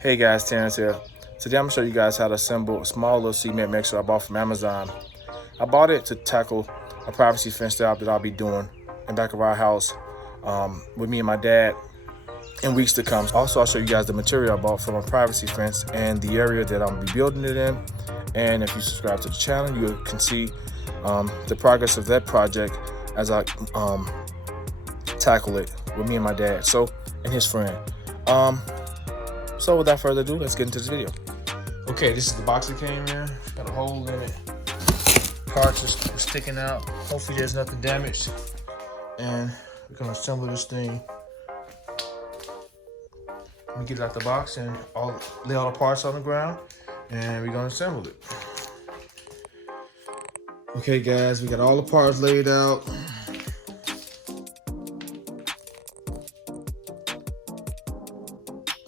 Hey guys, Terrence here. Today I'm going to show you guys how to assemble a small little cement mixer I bought from Amazon. I bought it to tackle a privacy fence job that I'll be doing in back of our house with me and my dad in weeks to come. Also, I'll show you guys the material I bought from a privacy fence and the area that I'm going to be building it in. And if you subscribe to the channel, you can see the progress of that project as I tackle it with me and my dad and his friend. So without further ado, let's get into this video. Okay, this is the box it came in. Got a hole in it. Parts are sticking out. Hopefully there's nothing damaged. And we're gonna assemble this thing. Let me get it out the box and lay all the parts on the ground, and we're gonna assemble it. Okay guys, we got all the parts laid out.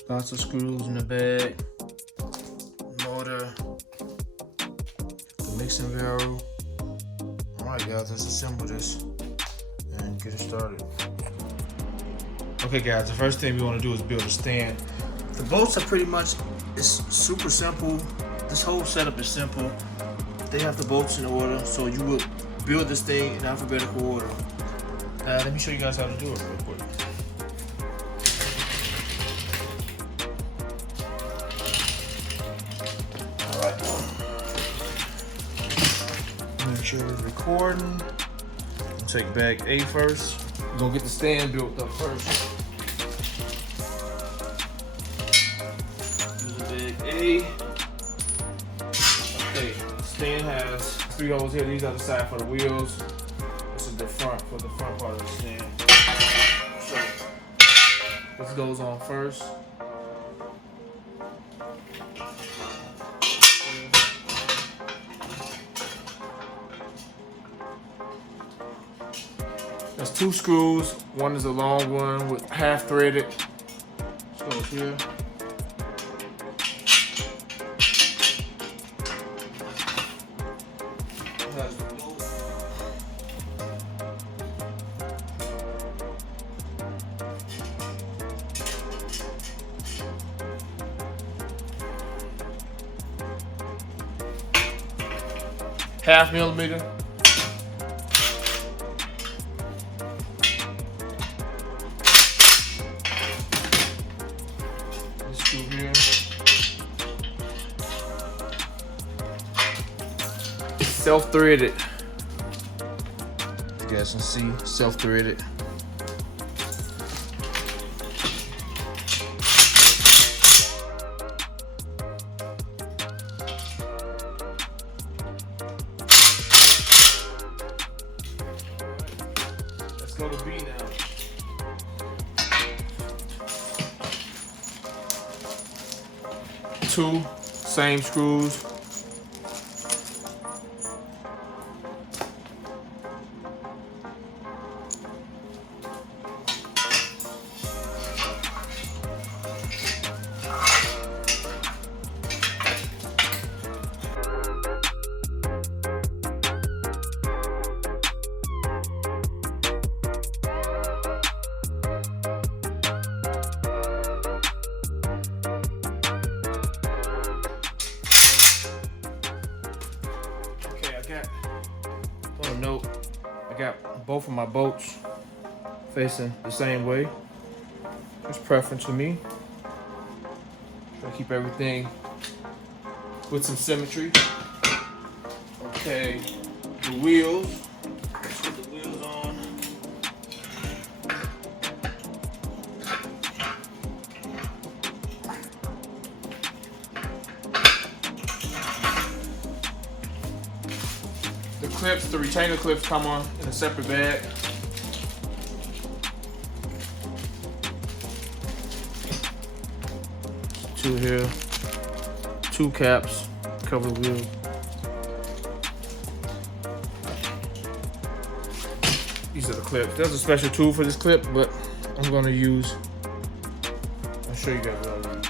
Lots of screws in the bag, motor, the mixing barrel. All right guys, let's assemble this and get it started. Okay guys, the first thing we want to do is build a stand. The bolts are it's super simple. This whole setup is simple. They have the bolts in order, so you would build this thing in alphabetical order. Let me show you guys how to do it real quick. Make sure it's recording. I'll take bag A first. We're gonna get the stand built up first. Use bag A. Okay, the stand has 3 holes here. These are the side for the wheels. This is the front for the front part of the stand. So this goes on first. There's 2 screws. One is a long one with half threaded. This goes here. Half millimeter. This screw here. It's self-threaded. You guys can see, self-threaded. Go to B now. Two same screws. On a note, I got both of my bolts facing the same way. It's preference for me. Try to keep everything with some symmetry. Okay, the wheels. Let's put the wheels on. The retainer clips come on in a separate bag. Two here, 2 caps, cover the wheel. These are the clips. There's a special tool for this clip, but I'm gonna use, I'll show you guys what I use.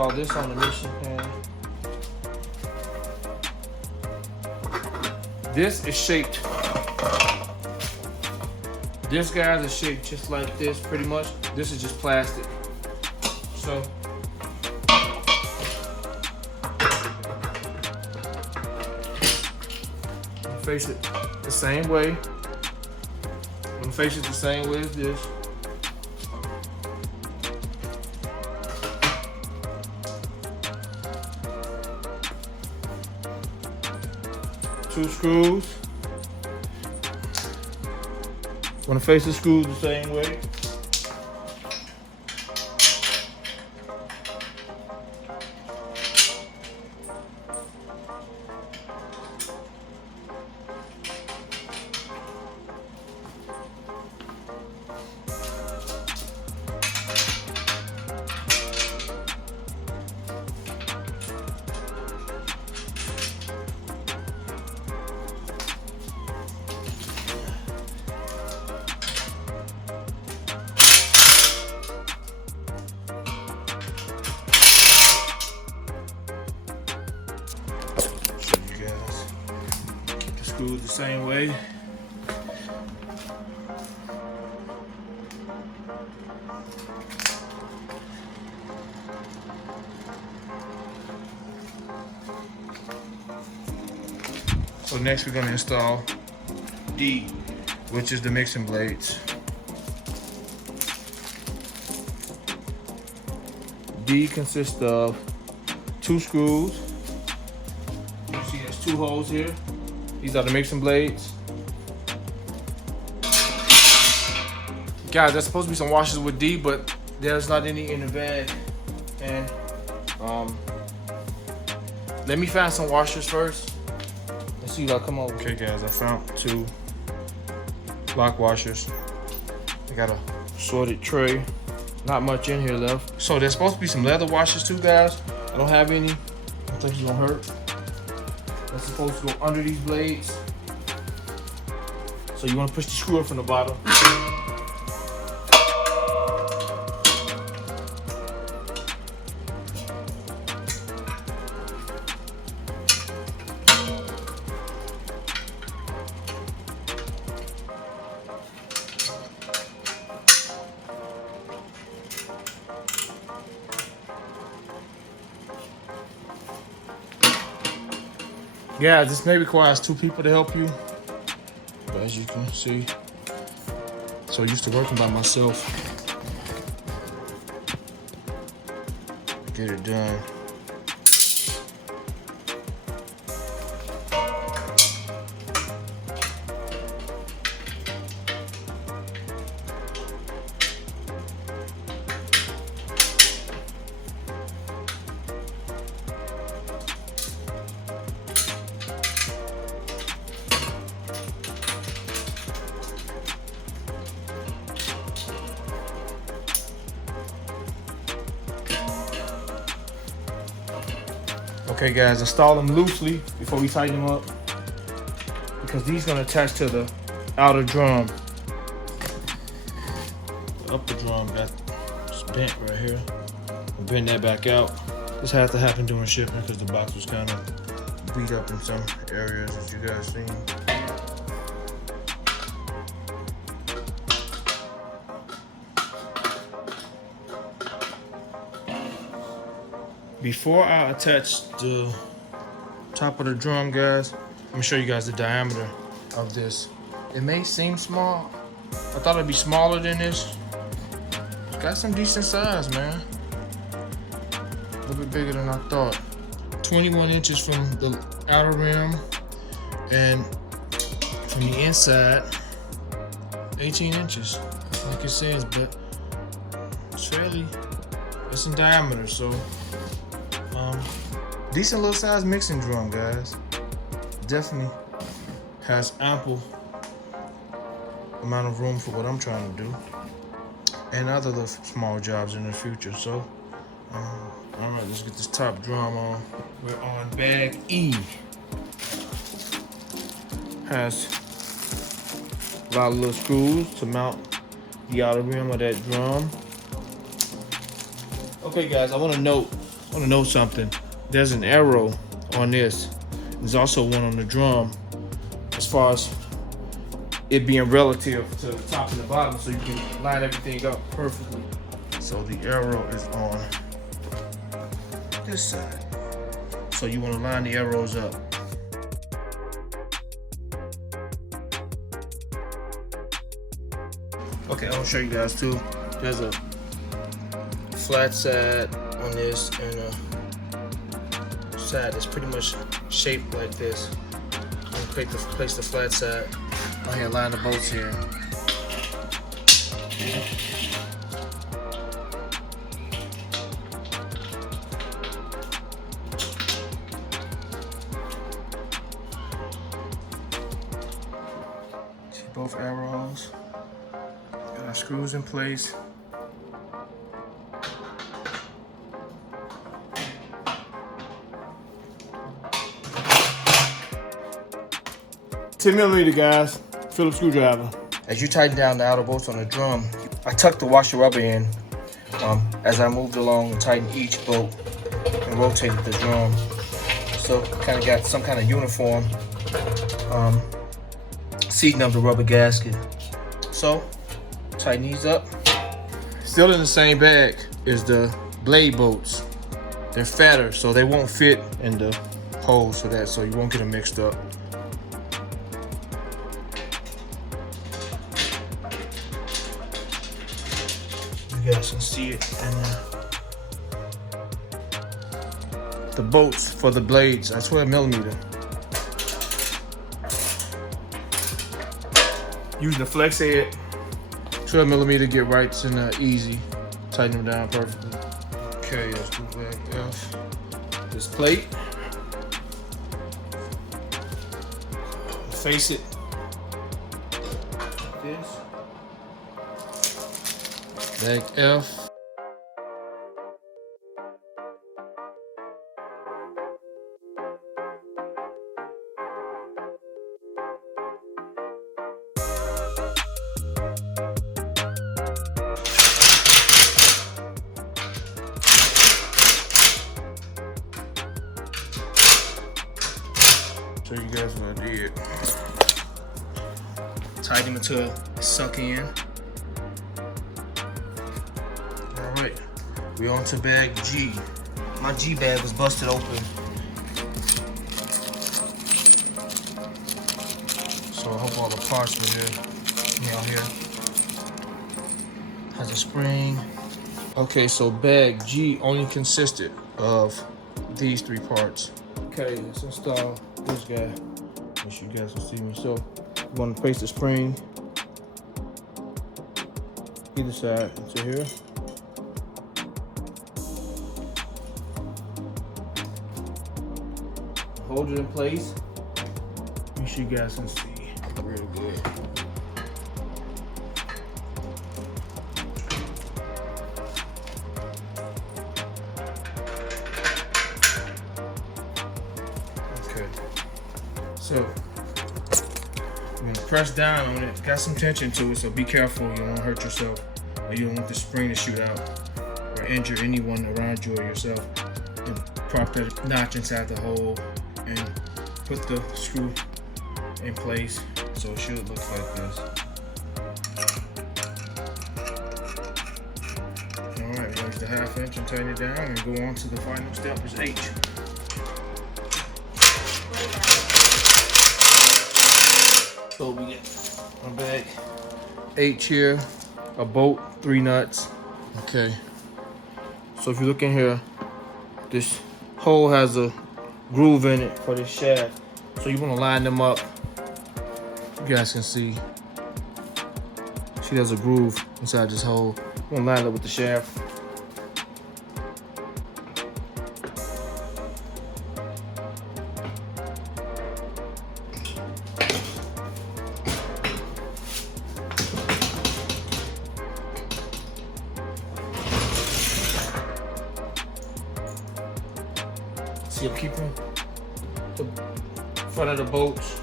install this on the mixing pan. This is shaped. This, guys, is shaped just like this, pretty much. This is just plastic. So face it the same way. I'm gonna face it the same way as this. Two screws. Want to face the screws the same way. Screws the same way. So next we're going to install D, which is the mixing blades. D consists of 2 screws. You see there's 2 holes here. These are the mixing blades. Guys, there's supposed to be some washers with D, but there's not any in the bag. And let me find some washers first. Let's see if I come over. Okay, guys, I found 2 block washers. I got a sorted tray. Not much in here left. So there's supposed to be some leather washers too, guys. I don't have any. I don't think it's gonna hurt. That's supposed to go under these blades. So you want to push the screw up from the bottom. Yeah, this may require 2 people to help you, but as you can see, so used to working by myself, get it done. Okay guys, install them loosely before we tighten them up, because these gonna attach to the outer drum. The upper drum got bent right here. We'll bend that back out. This had to happen during shipping because the box was kind of beat up in some areas, as you guys seen. Before I attach the top of the drum, guys, I'm gonna show you guys the diameter of this. It may seem small. I thought it'd be smaller than this. It's got some decent size, man. A little bit bigger than I thought. 21 inches from the outer rim, and from the inside, 18 inches, like it says, but it's in diameter, so decent little size mixing drum, guys. Definitely has ample amount of room for what I'm trying to do, and other little small jobs in the future. So, all right, let's get this top drum on. We're on bag E. Has a lot of little screws to mount the outer rim of that drum. Okay, guys, I want to note I want to know something. There's an arrow on this. There's also one on the drum as far as it being relative to the top and the bottom, so you can line everything up perfectly. So the arrow is on this side. So you want to line the arrows up. Okay, I'll show you guys too. There's a flat side on this and a side that's pretty much shaped like this. I'm gonna place the flat side. Go ahead, line the bolts here. See both arrows. Got our screws in place. $10mm, guys. Phillips screwdriver. As you tighten down the outer bolts on the drum, I tucked the washer rubber in as I moved along and tightened each bolt and rotated the drum. So kind of got some kind of uniform seating of the rubber gasket. So tighten these up. Still in the same bag is the blade bolts. They're fatter, so they won't fit in the holes for that, so you won't get them mixed up. You guys can see it in the bolts for the blades are 12mm. Using the flex head, 12mm get right and easy. Tighten them down perfectly. Okay, let's do back F. This plate. Face it. Like this. Back F. Show you guys what I did. Tighten them until it suck in. Alright, we're on to bag G. My G bag was busted open. So I hope all the parts are here. Out here. Has a spring. Okay, so bag G only consisted of these three parts. Okay, let's install this guy. Make sure you guys can see me. So you want to place the spring either side into here. Hold it in place. Make sure you guys can see really good. Okay. So I'm gonna press down on it. Got some tension to it, so be careful. You don't want to hurt yourself, or you don't want the spring to shoot out or injure anyone around you or yourself. And prop that notch inside the hole and put the screw in place, so it should look like this. Alright, raise the 1/2 inch and tighten it down and go on to the final step, is H. So we get our bag H here, a bolt, 3 nuts. Okay, so if you look in here, this hole has a groove in it for this shaft, so you want to line them up. You guys can see there's a groove inside this hole. You want to line it up with the shaft. See, I'm keeping the front of the bolts.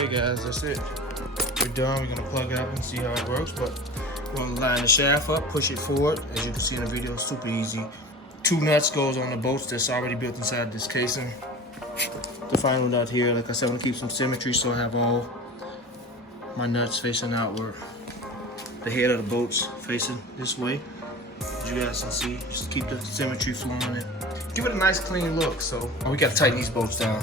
Okay guys, that's it. We're done. We're gonna plug it up and see how it works, but we're gonna line the shaft up, push it forward. As you can see in the video, super easy. 2 nuts goes on the bolts that's already built inside this casing. The final nut here, like I said, I'm gonna keep some symmetry, so I have all my nuts facing outward. The head of the bolts facing this way, as you guys can see. Just keep the symmetry flowing and give it a nice clean look. So we gotta tighten these bolts down.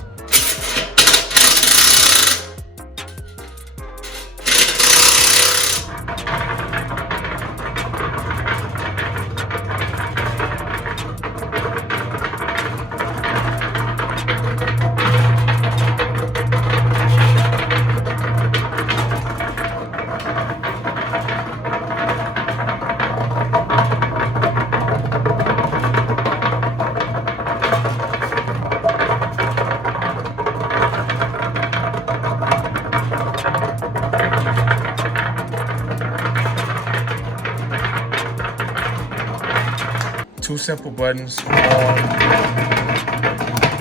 Two simple buttons, on,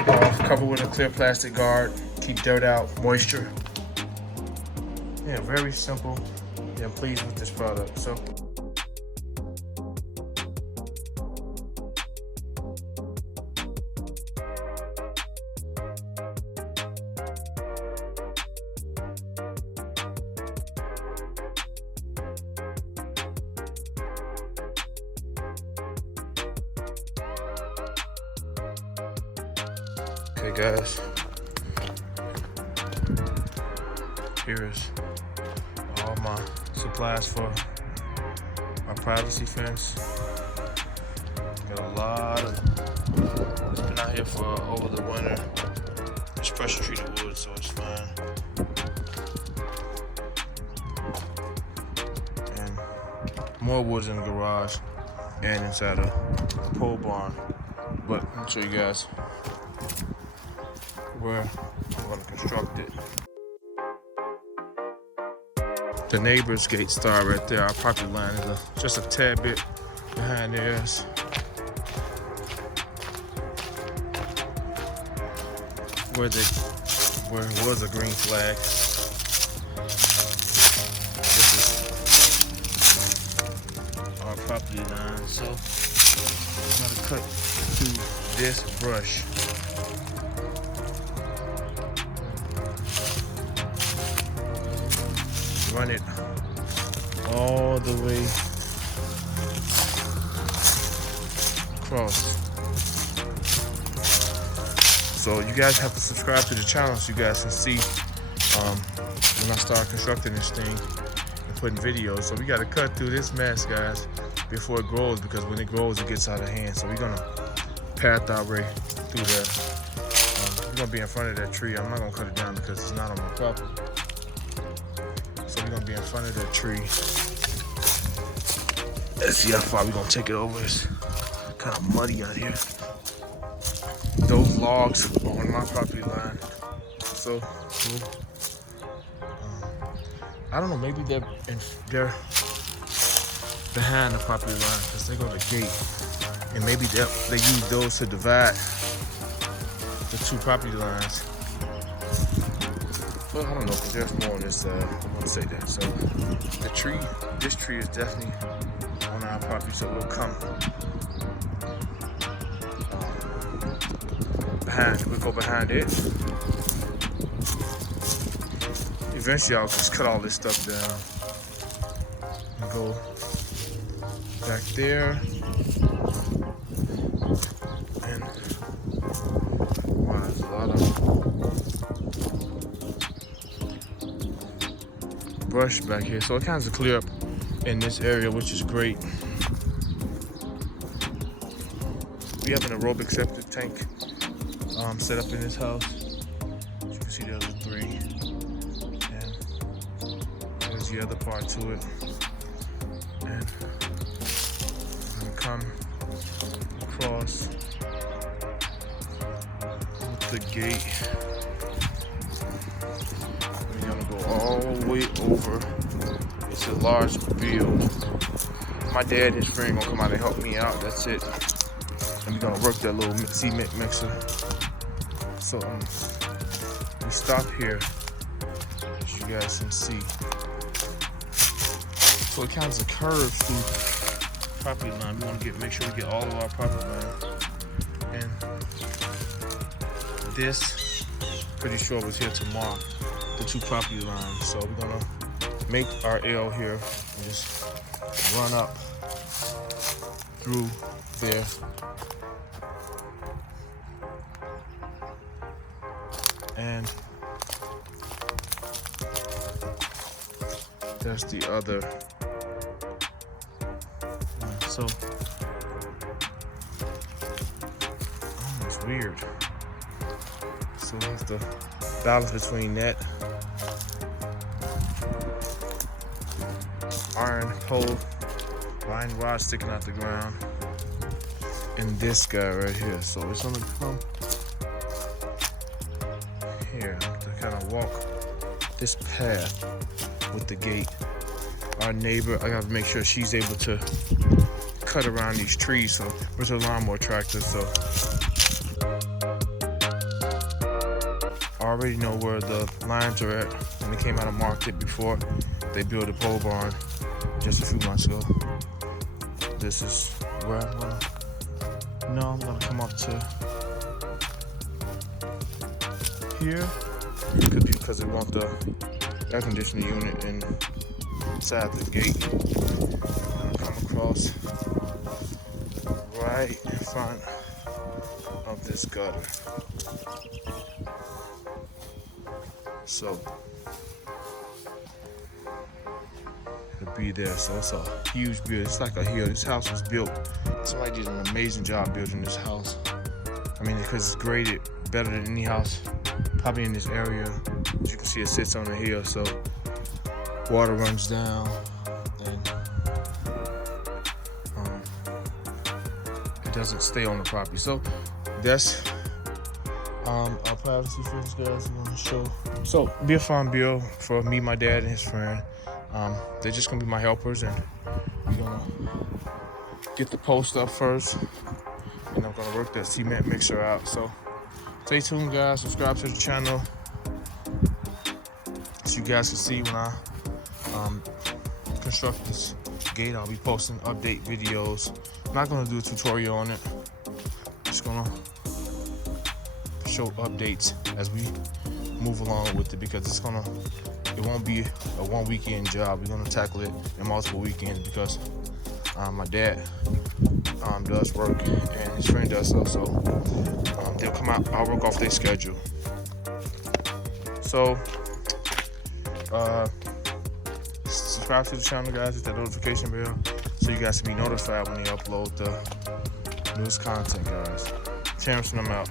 off, cover with a clear plastic guard, keep dirt out, moisture. Yeah, very simple. Yeah, I'm pleased with this product. So. Okay guys, here is all my supplies for my privacy fence. Got a lot of, it's been out here for over the winter. It's pressure treated wood, so it's fine. And more wood's in the garage and inside a pole barn. But I'll show you guys where we're going to construct it. The neighbor's gate star right there, our property line is just a tad bit behind theirs. Where it was a green flag. This is our property line, so I'm going to cut through this brush. Run it all the way across. So you guys have to subscribe to the channel so you guys can see when I start constructing this thing and putting videos. So we got to cut through this mess, guys, before it grows, because when it grows it gets out of hand. So we're gonna path our way through there. We're gonna be in front of that tree. I'm not gonna cut it down because it's not on my property. So we're gonna be in front of that tree. Let's see how far we're gonna take it over. It's kind of muddy out here. Those logs are on my property line. So I don't know, maybe they're behind the property line because they go to the gate. And maybe they use those to divide the two property lines. Well, I don't know, because there's more on this side. I'm gonna say that. So this tree is definitely on our property, so we'll come we'll go behind it. Eventually I'll just cut all this stuff down and go back there. And wow, there's a lot of brush back here, so it kind of clear up in this area, which is great. We have an aerobic septic tank set up in this house. As you can see, there's 3, and there's the other part to it. And I'm gonna come across the gate. We're gonna go all the way over. It's a large field. My dad and his friend gonna come out and help me out. That's it. And we're gonna work that little cement mixer. So we stop here you guys can see. So it kind of curves through property line. We want to make sure we get all of our property line. And this, pretty sure was here to mark the 2 property lines. So we're gonna make our L here and just run up through there. And there's the other. So it's weird. So we have to balance between that iron pole, line rod sticking out the ground, and this guy right here. So it's gonna come here to kind of walk this path with the gate. Our neighbor, I gotta make sure she's able to cut around these trees. So where's her lawnmower tractor? So I already know where the lines are at. When they came out and marked it before they built a pole barn just a few months ago. This is where I'm gonna come up to here. It could be because they want the air conditioning unit inside the gate. I'm gonna come across right in front of this gutter. So it'll be there. So it's a huge build. It's like a hill. This house was built. Somebody did an amazing job building this house. I mean, because it's graded better than any house probably in this area. As you can see, it sits on a hill, so water runs down and it doesn't stay on the property. So that's our privacy fence, guys. I'm gonna show. So be a fun bill for me, my dad, and his friend. They're just gonna be my helpers, and we're gonna get the post up first, and I'm gonna work that cement mixer out. So stay tuned, guys. Subscribe to the channel so you guys can see when I construct this gate. I'll be posting update videos. I'm not gonna do a tutorial on it. Just gonna show updates as we move along with it, because it won't be a one weekend job. We're gonna tackle it in multiple weekends, because my dad does work and his friend does so they'll come out. I'll work off their schedule. So subscribe to the channel, guys. Hit that notification bell so you guys can be notified when they upload the newest content, guys. Terrence and I'm out.